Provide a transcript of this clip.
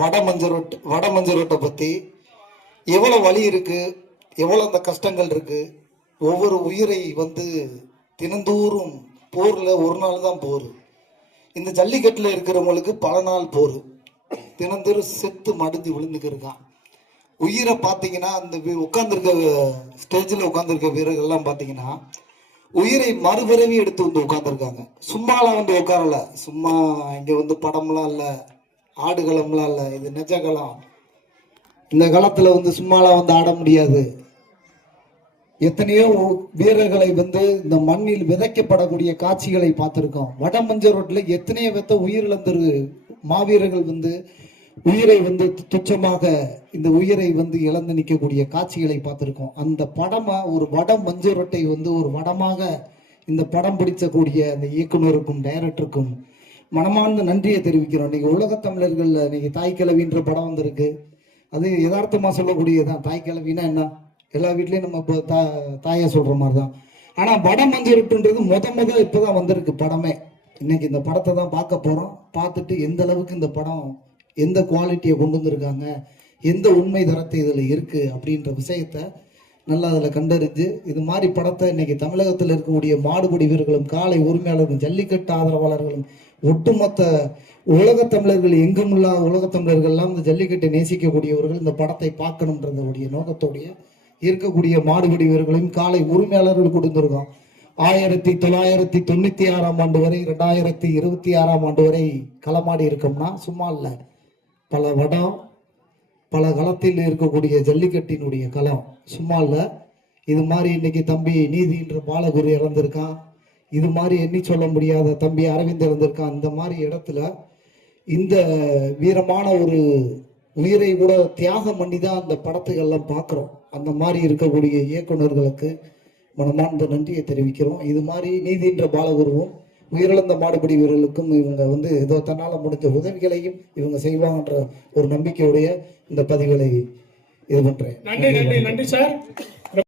வட மஞ்சரோட்டை பற்றி எவ்வளோ வலி இருக்கு, எவ்வளோ அந்த கஷ்டங்கள் இருக்கு. ஒவ்வொரு உயிரை தினந்தோறும் போரில் ஒரு நாள் தான் போர். இந்த ஜல்லிக்கட்டில் இருக்கிறவங்களுக்கு பல நாள் போர். தினந்தோறும் செத்து மடிஞ்சு விழுந்துக்கிருக்கான். உயிரை பார்த்தீங்கன்னா அந்த உட்காந்துருக்க ஸ்டேஜில் உட்காந்துருக்க வீரர்கள்லாம் பார்த்தீங்கன்னா உயிரை மறுபிறவி எடுத்து உட்காந்துருக்காங்க. சும்மாலாம் உட்காரல. சும்மா இங்கே படம்லாம் இல்லை, ஆடுகளம்லாம் இல்லை, இது நிஜ களம். இந்த காலத்தில் சும்மாலாம் ஆட முடியாது. எத்தனையோ வீரர்களை இந்த மண்ணில் விதைக்கப்படக்கூடிய காட்சிகளை பார்த்துருக்கோம். வட மஞ்சள் ரோட்டில் எத்தனையோ உயிரிழந்திரு மாவீரர்கள் உயிரை துச்சமாக இந்த உயிரை இழந்து நிற்கக்கூடிய காட்சிகளை பார்த்துருக்கோம். அந்த படமா ஒரு வட மஞ்சள் ரொட்டை ஒரு வடமாக இந்த படம் பிடிச்சக்கூடிய அந்த இயக்குனருக்கும் டைரக்டருக்கும் மனமார்ந்த நன்றியை தெரிவிக்கிறோம். இன்னைக்கு உலகத்தமிழர்கள் இன்னைக்கு தாய் கிழவின்ற படம் வந்திருக்கு. அது யதார்த்தமா சொல்லக்கூடியதான். தாய் கிழவினா என்ன, எல்லா வீட்லயும் நம்ம இப்போ தாயை சொல்ற மாதிரி தான். ஆனா வட மஞ்சள் ரொட்டுன்றது முத இப்பதான் வந்திருக்கு படமே. இன்னைக்கு இந்த படத்தை தான் பார்க்க போறோம். பார்த்துட்டு எந்த அளவுக்கு இந்த படம் எந்த குவாலிட்டியை கொண்டு வந்திருக்காங்க, எந்த உண்மை தரத்தை இதில் இருக்கு அப்படின்ற விஷயத்த நல்லா அதில் கண்டறிஞ்சு இது மாதிரி படத்தை இன்னைக்கு தமிழகத்தில் இருக்கக்கூடிய மாடுபிடி வீரர்களும் காளை உரிமையாளர்களும் ஜல்லிக்கட்டு ஆதரவாளர்களும் ஒட்டுமொத்த உலகத்தமிழர்கள் எங்குமுள்ள உலகத்தமிழர்கள்லாம் இந்த ஜல்லிக்கட்டை நேசிக்கக்கூடியவர்கள் இந்த படத்தை பார்க்கணுன்றதுடைய நோக்கத்தோடைய இருக்கக்கூடிய மாடுபிடி வீரர்களையும் காளை உரிமையாளர்கள் கொடுத்துருக்கோம். 1996ஆம் ஆண்டு வரை 2026ஆம் ஆண்டு வரை களமாடி இருக்கோம்னா சும்மா இல்லை. பல வடம் பல களத்தில் இருக்கக்கூடிய ஜல்லிக்கட்டினுடைய களம் சும்மா இல்லை. இது மாதிரி இன்னைக்கு தம்பி நீதின்ற பாலகுரு இறந்திருக்கான். இது மாதிரி எண்ணி சொல்ல முடியாத தம்பி அரவிந்த் இறந்திருக்கான். இந்த மாதிரி இடத்துல இந்த வீரமான ஒரு உயிரை கூட தியாகம் பண்ணி தான் அந்த படத்துகள்லாம் பார்க்குறோம். அந்த மாதிரி இருக்கக்கூடிய இயக்குநர்களுக்கு மனமார்ந்த நன்றியை தெரிவிக்கிறோம். இது மாதிரி நீதின்ற பாலகுருவும் உயிரிழந்த மாடுபிடி வீரர்களுக்கும் இவங்க ஏதோ தன்னால் முடிஞ்ச உதவிகளையும் இவங்க செய்வாங்கன்ற ஒரு நம்பிக்கையுடைய இந்த பதிவுகளை இது பண்றேன். நன்றி நன்றி நன்றி சார்.